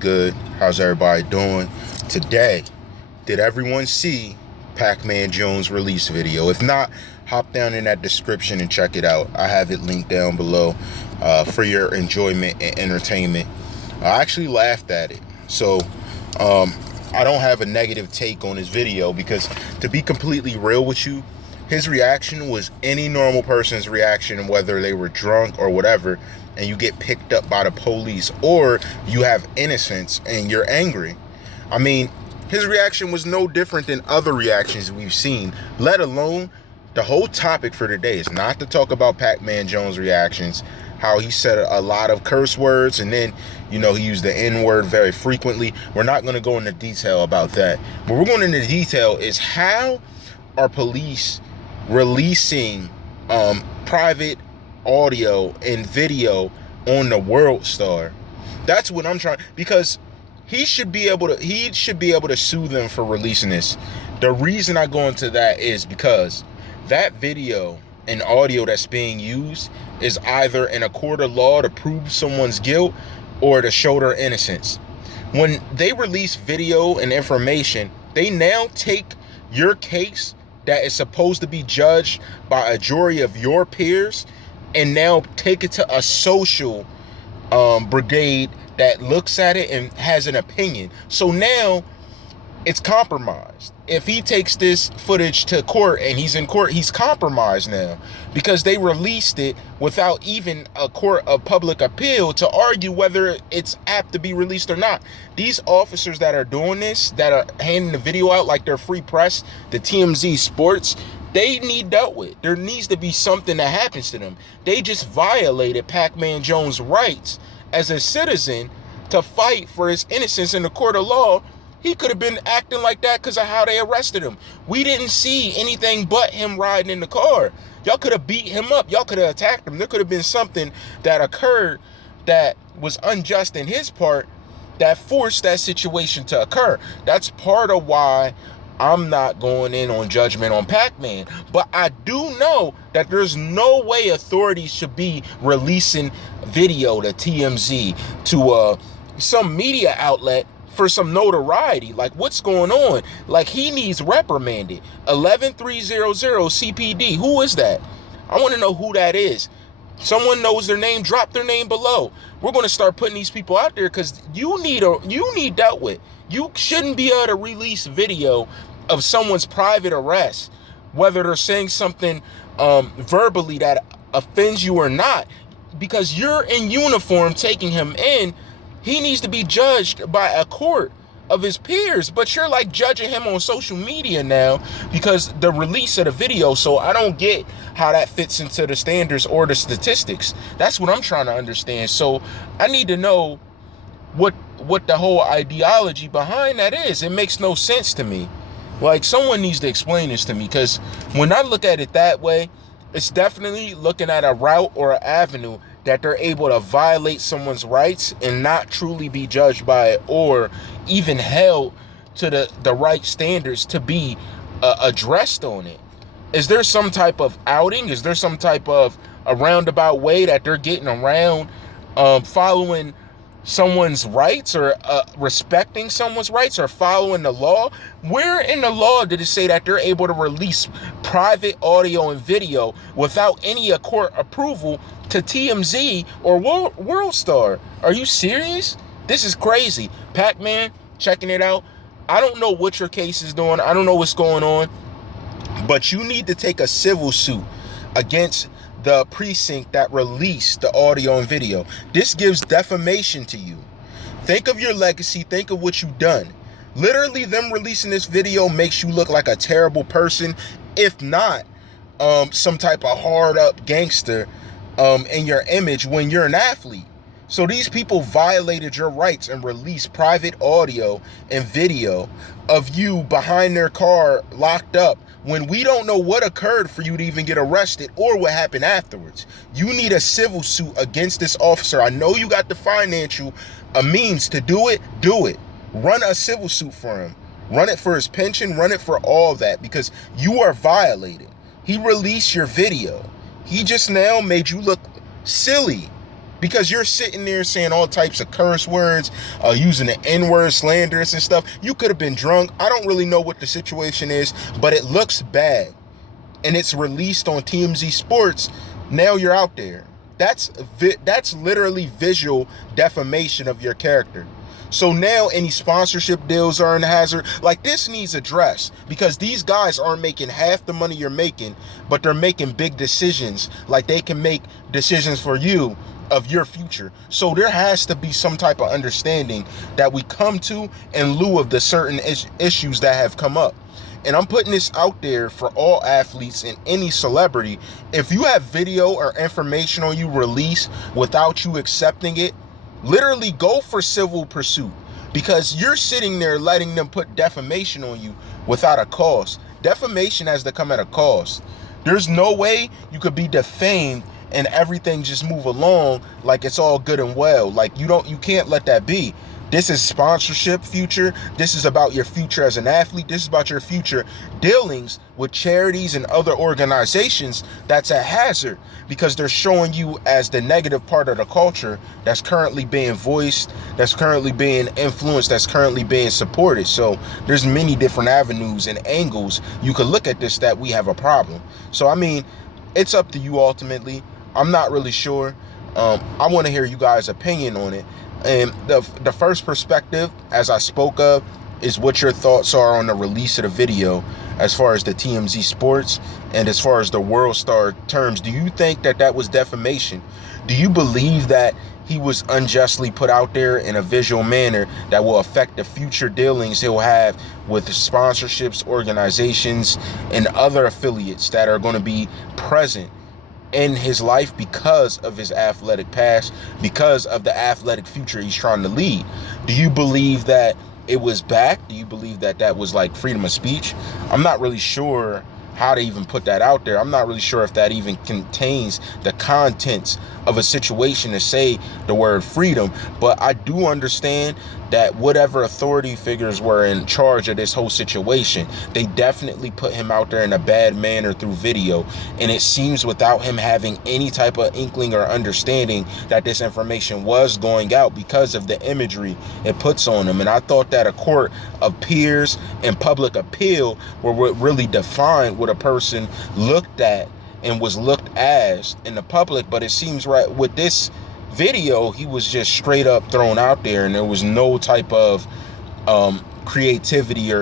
good. How's everybody doing? Today, did everyone see Pacman Jones' release video? If not, hop down in that description and check it out. I have it linked down below for your enjoyment and entertainment. I actually laughed at it. So, I don't have a negative take on his video because, to be completely real with you, his reaction was any normal person's reaction, whether they were drunk or whatever, and you get picked up by the police, or you have innocence and you're angry. I mean, his reaction was no different than other reactions we've seen, let alone the whole topic for today is not to talk about Pacman Jones' reactions, how he said a lot of curse words, and then, he used the N-word very frequently. We're not going to go into detail about that. What we're going into detail is how are police releasing private audio and video on the World Star. That's what I'm trying, because he should be able to sue them for releasing this. The reason I go into that is because that video and audio that's being used is either in a court of law to prove someone's guilt or to show their innocence. When they release video and information, they now take your case that is supposed to be judged by a jury of your peers and now take it to a social brigade that looks at it and has an opinion. So now it's compromised. If he takes this footage to court and he's in court, he's compromised now because they released it without even a court of public appeal to argue whether it's apt to be released or not. These officers that are doing this, that are handing the video out like they're free press, the TMZ Sports, they need dealt with. There needs to be something that happens to them. They just violated Pacman Jones' rights as a citizen to fight for his innocence in the court of law. He could have been acting like that because of how they arrested him. We didn't see anything but him riding in the car. Y'all could have beat him up. Y'all could have attacked him. There could have been something that occurred that was unjust in his part that forced that situation to occur. That's part of why I'm not going in on judgment on Pacman. But I do know that there's no way authorities should be releasing video to TMZ, to some media outlet, for some notoriety. Like, what's going on? Like, he needs reprimanded. 11300 CPD. Who is that? I want to know who that is. Someone knows their name, drop their name below. We're going to start putting these people out there because you need dealt with. You shouldn't be able to release video of someone's private arrest, whether they're saying something verbally that offends you or not, because you're in uniform taking him in. He needs to be judged by a court of his peers, but you're like judging him on social media now because the release of the video. So I don't get how that fits into the standards or the statistics. That's what I'm trying to understand. So I need to know what the whole ideology behind that is. It makes no sense to me. Like, someone needs to explain this to me, because when I look at it that way, it's definitely looking at a route or an avenue that they're able to violate someone's rights and not truly be judged by it or even held to the right standards to be addressed on it. Is there some type of outing? Is there some type of a roundabout way that they're getting around following someone's rights or respecting someone's rights or following the law? Where in the law did it say that they're able to release private audio and video without any court approval to TMZ or World Star? Are you serious? This is crazy. Pacman, checking it out. I don't know what your case is doing. I don't know what's going on, but you need to take a civil suit against the precinct that released the audio and video. This gives defamation to you. Think of your legacy. Think of what you've done. Literally, them releasing this video makes you look like a terrible person, if not some type of hard up gangster in your image when you're an athlete. So these people violated your rights and released private audio and video of you behind their car locked up when we don't know what occurred for you to even get arrested or what happened afterwards. You need a civil suit against this officer. I know you got the financial means to do it. Do it. Run a civil suit for him. Run it for his pension. Run it for all that, because you are violated. He released your video. He just now made you look silly. Because you're sitting there saying all types of curse words, using the N-word, slanderous and stuff. You could have been drunk. I don't really know what the situation is, but it looks bad. And it's released on TMZ Sports. Now you're out there. That's literally visual defamation of your character. So now any sponsorship deals are in hazard. Like, this needs addressed, because these guys aren't making half the money you're making, but they're making big decisions. Like, they can make decisions for you of your future. So there has to be some type of understanding that we come to in lieu of the certain issues that have come up. And I'm putting this out there for all athletes and any celebrity. If you have video or information on you released without you accepting it, literally go for civil pursuit, because you're sitting there letting them put defamation on you without a cause. Defamation has to come at a cost. There's no way you could be defamed and everything just move along like it's all good and well. Like, you can't let that be. This is sponsorship future. This is about your future as an athlete. This is about your future dealings with charities and other organizations that's a hazard, because they're showing you as the negative part of the culture that's currently being voiced, that's currently being influenced, that's currently being supported. So there's many different avenues and angles you could look at this that we have a problem. So, I mean, it's up to you ultimately. I'm not really sure. I want to hear you guys' opinion on it. And the first perspective, as I spoke of, is what your thoughts are on the release of the video as far as the TMZ Sports and as far as the World Star terms. Do you think that was defamation? Do you believe that he was unjustly put out there in a visual manner that will affect the future dealings he'll have with sponsorships, organizations, and other affiliates that are going to be present in his life because of his athletic past, because of the athletic future he's trying to lead? Do you believe that it was back? Do you believe that was like freedom of speech? I'm not really sure how to even put that out there. I'm not really sure if that even contains the contents of a situation to say the word freedom, but I do understand that whatever authority figures were in charge of this whole situation, they definitely put him out there in a bad manner through video. And it seems without him having any type of inkling or understanding that this information was going out because of the imagery it puts on him. And I thought that a court of peers and public appeal were what really defined what a person looked at and was looked as in the public. But it seems right with this video, he was just straight up thrown out there, and there was no type of creativity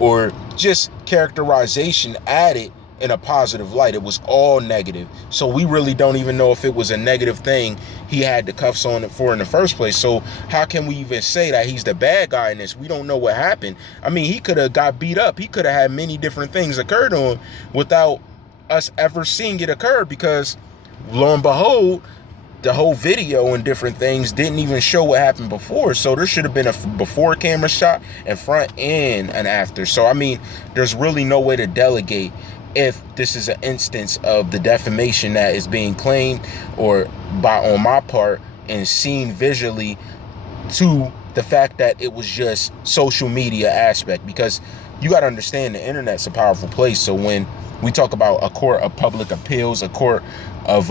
or just characterization added in a positive light. It was all negative. So we really don't even know if it was a negative thing he had the cuffs on it for in the first place. So how can we even say that he's the bad guy in this? We don't know what happened. I mean, he could have got beat up. He could have had many different things occurred to him without us ever seeing it occur, because lo and behold, the whole video and different things didn't even show what happened before. So there should have been a before camera shot in front and an after. So, I mean, there's really no way to delegate if this is an instance of the defamation that is being claimed or on my part and seen visually, to the fact that it was just social media aspect. Because you got to understand, the internet's a powerful place. So when we talk about a court of public appeals, a court of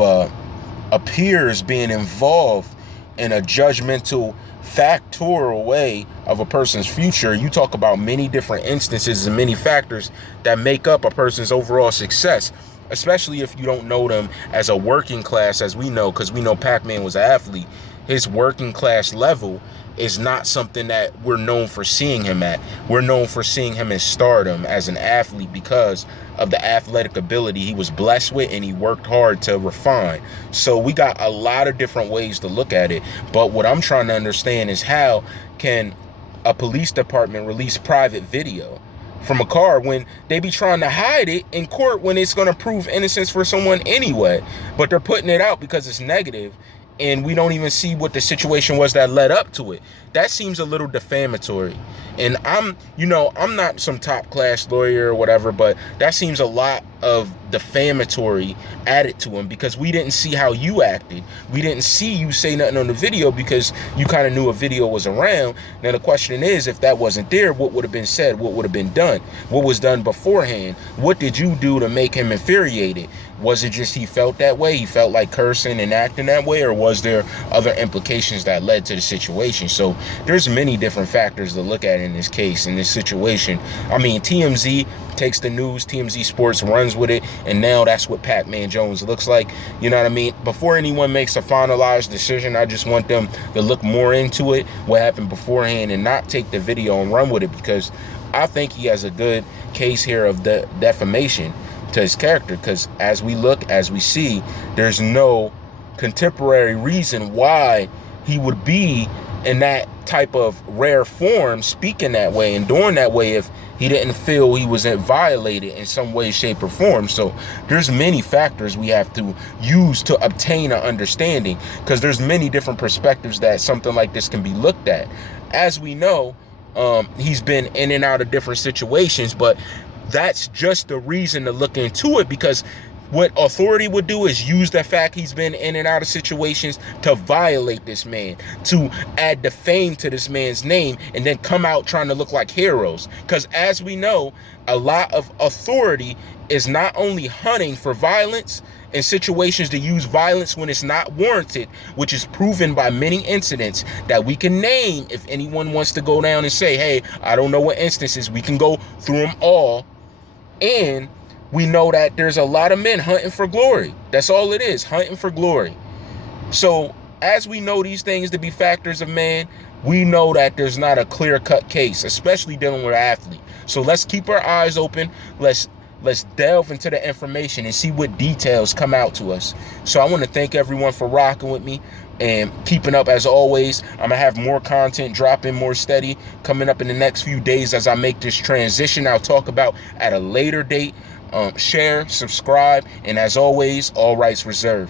peers being involved in a judgmental, factorial way of a person's future, you talk about many different instances and many factors that make up a person's overall success, especially if you don't know them as a working class, as we know, because we know Pacman was an athlete. His working class level is not something that we're known for seeing him at. We're known for seeing him in stardom as an athlete because of the athletic ability he was blessed with and he worked hard to refine. So we got a lot of different ways to look at it. But what I'm trying to understand is, how can a police department release private video from a car when they be trying to hide it in court when it's going to prove innocence for someone anyway? But they're putting it out because it's negative, and we don't even see what the situation was that led up to it. That seems a little defamatory. And I'm not some top class lawyer or whatever, but that seems a lot of defamatory added to him, because we didn't see how you acted. We didn't see you say nothing on the video because you kind of knew a video was around. Now the question is, if that wasn't there, what would have been said? What would have been done? What was done beforehand? What did you do to make him infuriated? Was it just he felt that way? He felt like cursing and acting that way? Or was there other implications that led to the situation? So there's many different factors to look at in this case, in this situation. I mean, TMZ takes the news, TMZ Sports runs with it, and now that's what Pacman Jones looks like. You know what I mean? Before anyone makes a finalized decision, I just want them to look more into it, what happened beforehand, and not take the video and run with it, because I think he has a good case here of the defamation to his character, because as we look, as we see, there's no contemporary reason why he would be in that type of rare form, speaking that way and doing that way, if he didn't feel he was violated in some way, shape, or form. So there's many factors we have to use to obtain an understanding, because there's many different perspectives that something like this can be looked at. As we know, he's been in and out of different situations, but that's just the reason to look into it, because what authority would do is use the fact he's been in and out of situations to violate this man, to add the fame to this man's name, and then come out trying to look like heroes. Because as we know, a lot of authority is not only hunting for violence in situations to use violence when it's not warranted, which is proven by many incidents that we can name. If anyone wants to go down and say, hey, I don't know what instances, we can go through them all. And we know that there's a lot of men hunting for glory. That's all it is, hunting for glory. So as we know these things to be factors of man, we know that there's not a clear-cut case, especially dealing with an athlete. So let's keep our eyes open. Let's delve into the information and see what details come out to us. So I want to thank everyone for rocking with me and keeping up as always. I'm going to have more content dropping more steady coming up in the next few days as I make this transition I'll talk about at a later date. Share, subscribe, and as always, all rights reserved.